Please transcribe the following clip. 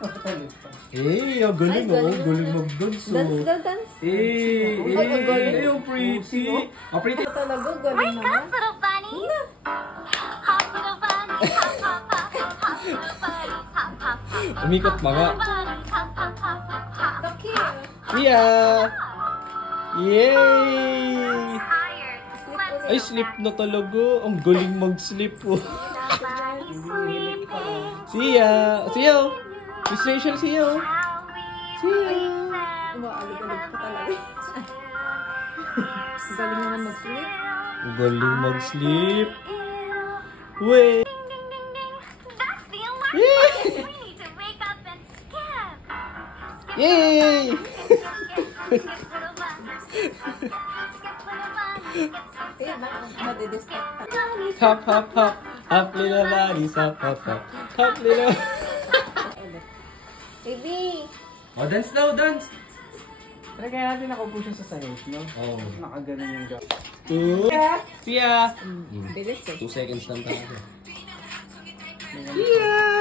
Ang galing oh. Galing mag-dance oh. Dance. Yung pretty. Ang pretty. Talaga, galing naman. Little bunny. Hop, little bunny. Hop, hop, hop. Hop, little bunny. Hop, hop, hop. Umikot pa nga. Hop, hop, hop, hop. Taki. Sia! Yay! Tired. Ay, sleep na talaga. Ang galing mag-sleep oh. Nobody's sleeping. Sia! Sia! Miss Rachel, Sia! Sia! Umaalig-alig pa talaga. Galing naman mag-sleep. Ang galing mag-sleep. Wait! That's the alarm clock. We need to wake up and skip. Yay! Skip, little bunny. Skip, little bunny. Eh, madidistract ka. Hop, hop, hop. Hop, little bunnies. Hop, hop, hop. Hop, little... Baby! Oh, dance daw, dance! Pero kaya natin nakaupo siya sa sahig, no? Oh. Nakaganon yung job. Sia! Bilis eh. 2 seconds lang tayo. Sia!